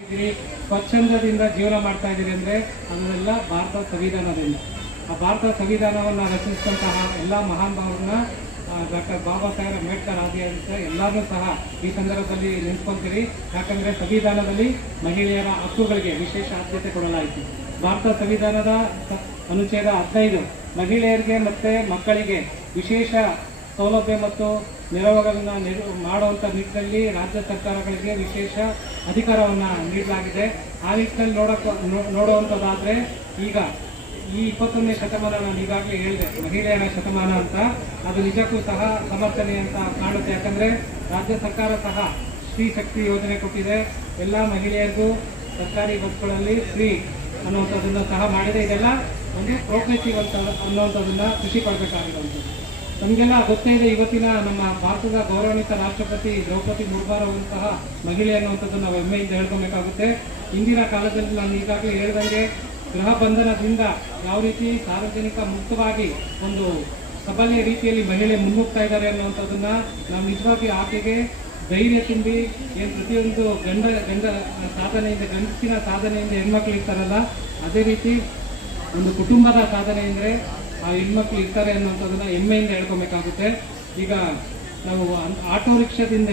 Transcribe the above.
ಸ್ವಚ್ಛಂದದಿಂದ ಜೀವನ ಮಾಡ್ತಾ ಇದ್ದೀರಿ ಅಂದರೆ ಅದನ್ನೆಲ್ಲ ಭಾರತ ಸಂವಿಧಾನದಿಂದ. ಆ ಭಾರತ ಸಂವಿಧಾನವನ್ನು ರಚಿಸಿದಂತಹ ಎಲ್ಲ ಮಹಾನ್ ಭಾವರನ್ನ ಡಾಕ್ಟರ್ ಬಾಬಾ ಸಾಹೇಬ್ ಅಂಬೇಡ್ಕರ್ ಆದಿಯಾದಂಥ ಎಲ್ಲರೂ ಸಹ ಈ ಸಂದರ್ಭದಲ್ಲಿ ನೆನೆಸ್ಕೊಂತೀರಿ. ಯಾಕಂದರೆ ಸಂವಿಧಾನದಲ್ಲಿ ಮಹಿಳೆಯರ ಹಕ್ಕುಗಳಿಗೆ ವಿಶೇಷ ಆದ್ಯತೆ ಕೊಡಲಾಯಿತು. ಭಾರತ ಸಂವಿಧಾನದ ಅನುಚ್ಛೇದ 15 ಮಹಿಳೆಯರಿಗೆ ಮತ್ತು ಮಕ್ಕಳಿಗೆ ವಿಶೇಷ ಸೌಲಭ್ಯ ಮತ್ತು ನೆರವುಗಳನ್ನು ಮಾಡುವಂಥ ನಿಟ್ಟಿನಲ್ಲಿ ರಾಜ್ಯ ಸರ್ಕಾರಗಳಿಗೆ ವಿಶೇಷ ಅಧಿಕಾರವನ್ನು ನೀಡಲಾಗಿದೆ. ಆ ನಿಟ್ಟಿನಲ್ಲಿ ನೋಡುವಂಥದ್ದಾದರೆ ಈಗ ಈ 21ನೇ ಶತಮಾನ ನಾನು ಈಗಾಗಲೇ ಹೇಳಿದೆ ಮಹಿಳೆಯರ ಶತಮಾನ ಅಂತ, ಅದು ನಿಜಕ್ಕೂ ಸಹ ಸಮರ್ಥನೆ ಅಂತ ಕಾಣುತ್ತೆ. ಯಾಕಂದರೆ ರಾಜ್ಯ ಸರ್ಕಾರ ಸಹ ಸ್ತ್ರೀ ಶಕ್ತಿ ಯೋಜನೆ ಕೊಟ್ಟಿದೆ. ಎಲ್ಲ ಮಹಿಳೆಯರಿಗೂ ಸರ್ಕಾರಿ ಬಸ್ಗಳಲ್ಲಿ ಫ್ರೀ ಅನ್ನುವಂಥದ್ದನ್ನು ಸಹ ಮಾಡಿದೆ. ಇದೆಲ್ಲ ಒಂದು ಪ್ರೋಗ್ರೆಸಿವ್ ಅಂತ ಅನ್ನುವಂಥದ್ದನ್ನು ಖುಷಿ ಪಡಬೇಕಾಗಿರುವಂಥದ್ದು. ನಮಗೆಲ್ಲ ಗೊತ್ತೇ ಇದೆ, ಇವತ್ತಿನ ನಮ್ಮ ಭಾರತದ ಗೌರವಾನ್ವಿತ ರಾಷ್ಟ್ರಪತಿ ದ್ರೌಪದಿ ಮುರ್ಮು ಅವರು ಸಹ ಮಹಿಳೆ ಅನ್ನುವಂಥದ್ದನ್ನು ನಾವು ಹೆಮ್ಮೆಯಿಂದ ಹೇಳ್ಕೊಬೇಕಾಗುತ್ತೆ. ಇಂದಿನ ಕಾಲದಲ್ಲಿ ನಾನು ಈಗಾಗಲೇ ಹೇಳಿದಂಗೆ ಗೃಹ ಬಂಧನದಿಂದ ಯಾವ ರೀತಿ ಸಾರ್ವಜನಿಕ ಮುಕ್ತವಾಗಿ ಒಂದು ಸಬಲ ರೀತಿಯಲ್ಲಿ ಮಹಿಳೆ ಮುನ್ನುಗ್ತಾ ಇದ್ದಾರೆ ಅನ್ನುವಂಥದ್ದನ್ನು ನಾವು ನಿಜವಾಗಿ ಆಕೆಗೆ ಧೈರ್ಯ ತುಂಬಿ ಏನು ಪ್ರತಿಯೊಂದು ಗಂಡ ಸಾಧನೆಯಿಂದ ಗಂಡಸಿನ ಸಾಧನೆಯಿಂದ ಹೆಣ್ಮಕ್ಳು ಇರ್ತಾರಲ್ಲ, ಅದೇ ರೀತಿ ಒಂದು ಕುಟುಂಬದ ಸಾಧನೆ ಅಂದರೆ ಆ ಹೆಣ್ಮಕ್ಳು ಇರ್ತಾರೆ ಅನ್ನುವಂಥದ್ದನ್ನು ಹೆಮ್ಮೆಯಿಂದ ಹೇಳ್ಕೊಬೇಕಾಗುತ್ತೆ. ಈಗ ನಾವು ಆಟೋ ರಿಕ್ಷಾದಿಂದ